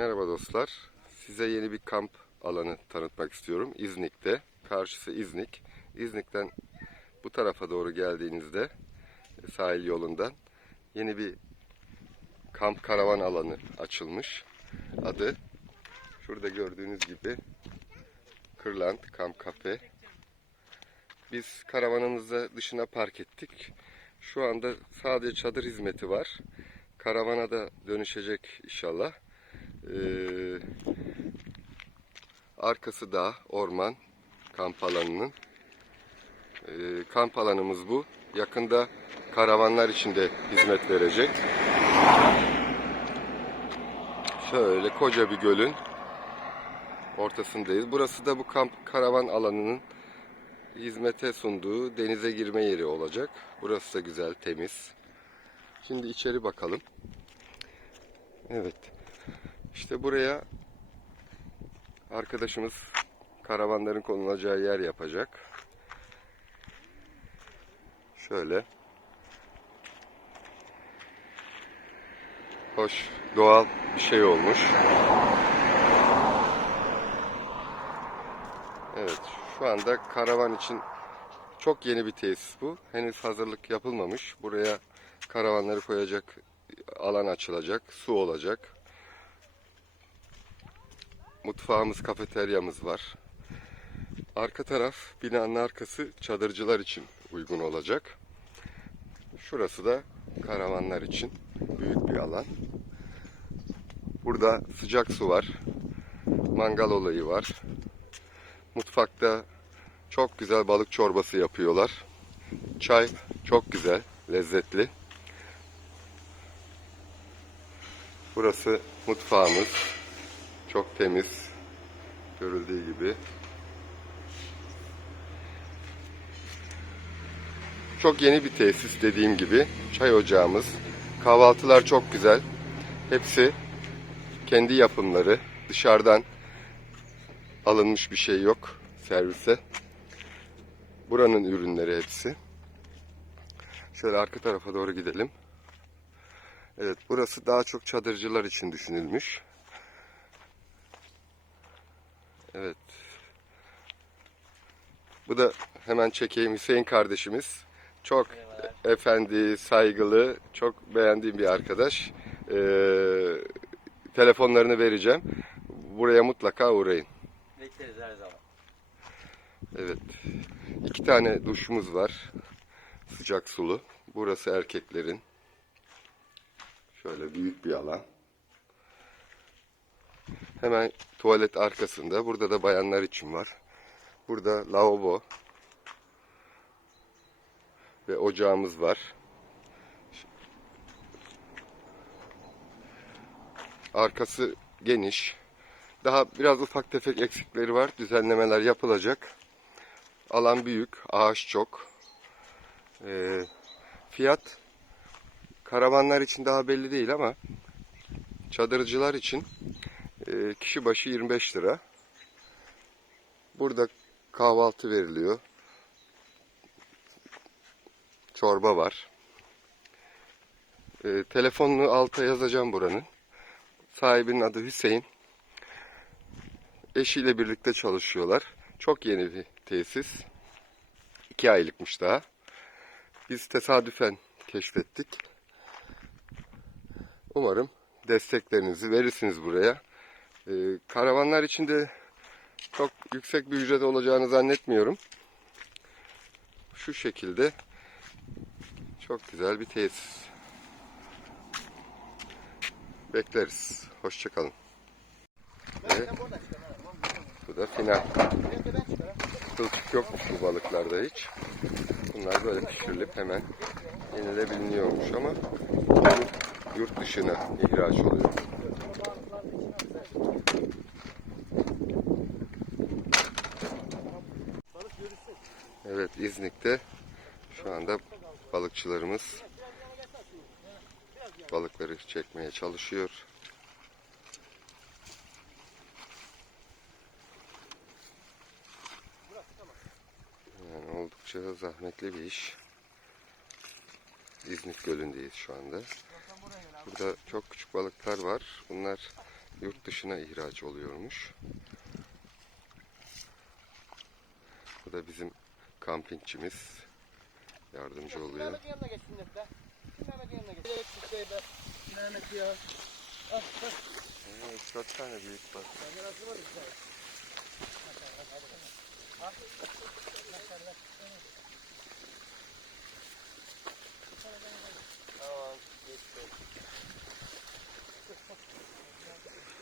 Merhaba dostlar. Size yeni bir kamp alanı tanıtmak istiyorum. İznik'te. Karşısı İznik. İznik'ten bu tarafa doğru geldiğinizde e, sahil yolundan yeni bir kamp karavan alanı açılmış. Adı şurada gördüğünüz gibi Kırland Kamp Kafe. Biz karavanımızı dışına park ettik. Şu anda sadece çadır hizmeti var. Karavana da dönüşecek inşallah. Ee, arkası da orman kamp alanının. Ee, kamp alanımız bu. Yakında karavanlar için de hizmet verecek. Şöyle koca bir gölün ortasındayız. Burası da bu kamp karavan alanının hizmete sunduğu denize girme yeri olacak. Burası da güzel, temiz. Şimdi içeri bakalım. Evet. İşte buraya arkadaşımız karavanların konulacağı yer yapacak. Şöyle. Hoş, doğal bir şey olmuş. Evet, şu anda karavan için çok yeni bir tesis bu. Henüz hazırlık yapılmamış. Buraya karavanları koyacak alan açılacak, su olacak. Mutfağımız, kafeteryamız var. Arka taraf binanın arkası çadırcılar için uygun olacak. Şurası da karavanlar için büyük bir alan. Burada sıcak su var. Mangal olayı var. Mutfakta çok güzel balık çorbası yapıyorlar. Çay çok güzel, lezzetli. Burası mutfağımız. Çok temiz. Görüldüğü gibi. Çok yeni bir tesis dediğim gibi. Çay ocağımız. Kahvaltılar çok güzel. Hepsi kendi yapımları. Dışarıdan alınmış bir şey yok servise. Buranın ürünleri hepsi. Şöyle arka tarafa doğru gidelim. Evet burası daha çok çadırcılar için düşünülmüş. Evet. Bu da hemen çekeyim Hüseyin kardeşimiz. Çok efendi, saygılı, çok beğendiğim bir arkadaş. Ee, telefonlarını vereceğim. Buraya mutlaka uğrayın. Bekleriz her zaman. Evet. İki tane duşumuz var. Sıcak sulu. Burası erkeklerin. Şöyle büyük bir alan. Hemen tuvalet arkasında. Burada da bayanlar için var. Burada lavabo ve ocağımız var. Arkası geniş. Daha biraz ufak tefek eksikleri var. Düzenlemeler yapılacak. Alan büyük, ağaç çok. Ee, fiyat karavanlar için daha belli değil ama çadırcılar için e, kişi başı 25 lira. Burada kahvaltı veriliyor. Çorba var. E, telefonunu alta yazacağım buranın. Sahibinin adı Hüseyin. Eşiyle birlikte çalışıyorlar. Çok yeni bir tesis. İki aylıkmış daha. Biz tesadüfen keşfettik. Umarım desteklerinizi verirsiniz buraya. Ee, karavanlar içinde çok yüksek bir ücret olacağını zannetmiyorum. Şu şekilde çok güzel bir tesis. Bekleriz. Hoşçakalın. Ve bu da final. Kılçık yokmuş bu balıklarda hiç. Bunlar böyle pişirilip hemen yenilebiliyormuş ama yurt dışına ihraç oluyor. Evet İznik'te şu anda balıkçılarımız balıkları çekmeye çalışıyor. Yani oldukça zahmetli bir iş. İznik Gölü'ndeyiz şu anda. Burada çok küçük balıklar var. Bunlar yurt dışına ihraç oluyormuş. Bu da bizim kampingçimiz. Yardımcı oluyor. Mehmet'in yanına geç Mehmet be. Yanına geç. Evet şu şey be. Mehmet ya. Ah, ah. Evet, dört tane büyük var. Bende nasıl var işte? Tamam. geçti.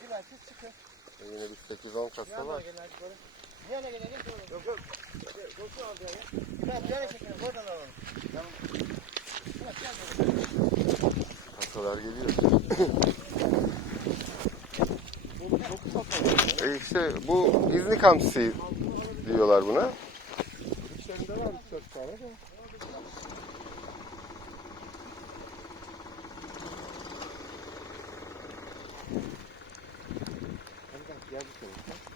Güzel siz çıkın. Yine bir 8-10 kasa var. Gel sonra. Yok yok. Dostum al ya. Tamam yana çekelim. Buradan alalım. Tamam. Böyle. Kasalar geliyor. E işte bu İznik hamsi diyorlar buna. İçlerinde var 3-4 tane de. Gel bir kere.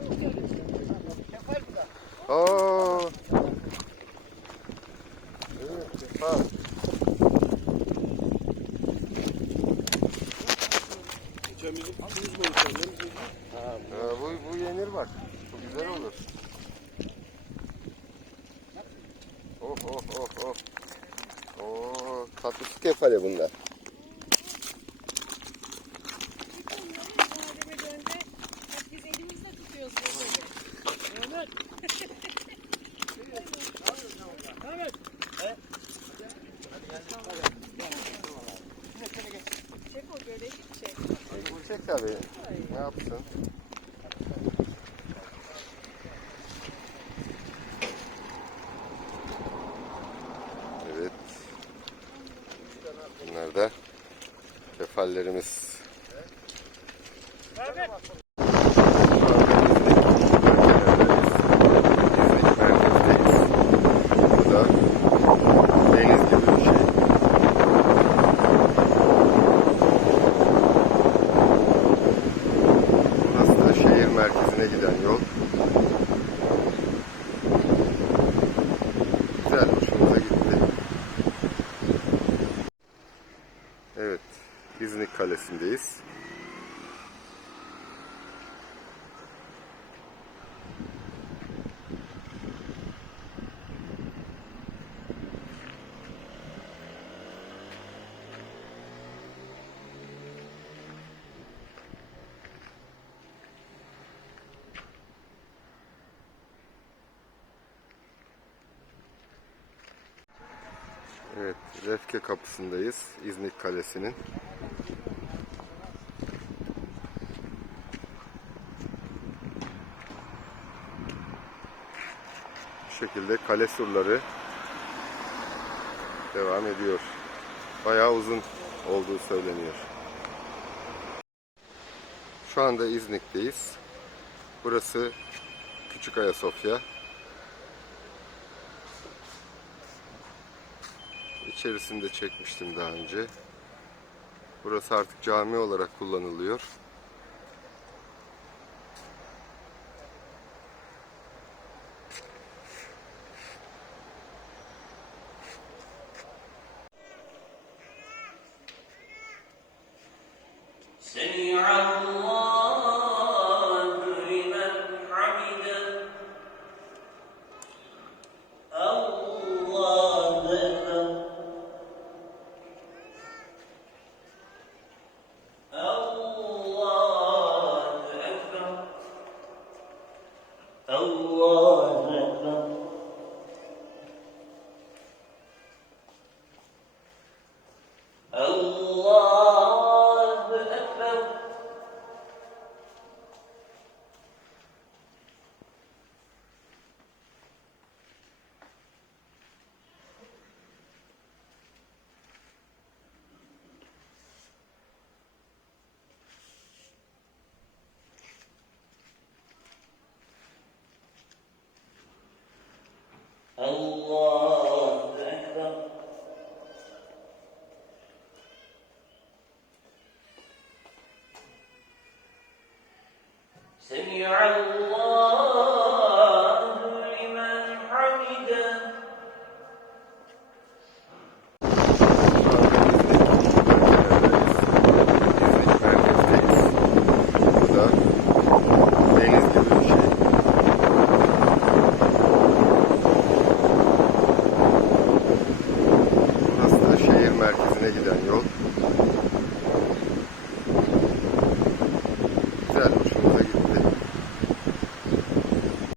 Mi görüntü? Kefal da. Aa. Evet, ha. Bu, bu yenir bak. Bu güzel olur. Oh oh oh oh. Oo, tatlı su kefale bunlar. Muharebe dönde hep biz elimizle tutuyoruz böyle. Mehmet. Mehmet. Bu çek tabii. Ne yapsın? Evet. Bunlar da kefallerimiz. Mehmet. Bu da deniz gibi bir şey. Burası da şehir merkezine giden yol. Güzel, hoşumuza gitti. Evet, İznik Kalesi'ndeyiz. Evet, Refke kapısındayız. İznik Kalesi'nin. Bu şekilde kale surları devam ediyor. Bayağı uzun olduğu söyleniyor. Şu anda İznik'teyiz. Burası Küçük Ayasofya. içerisinde çekmiştim daha önce. Burası artık cami olarak kullanılıyor. Seni سمع الله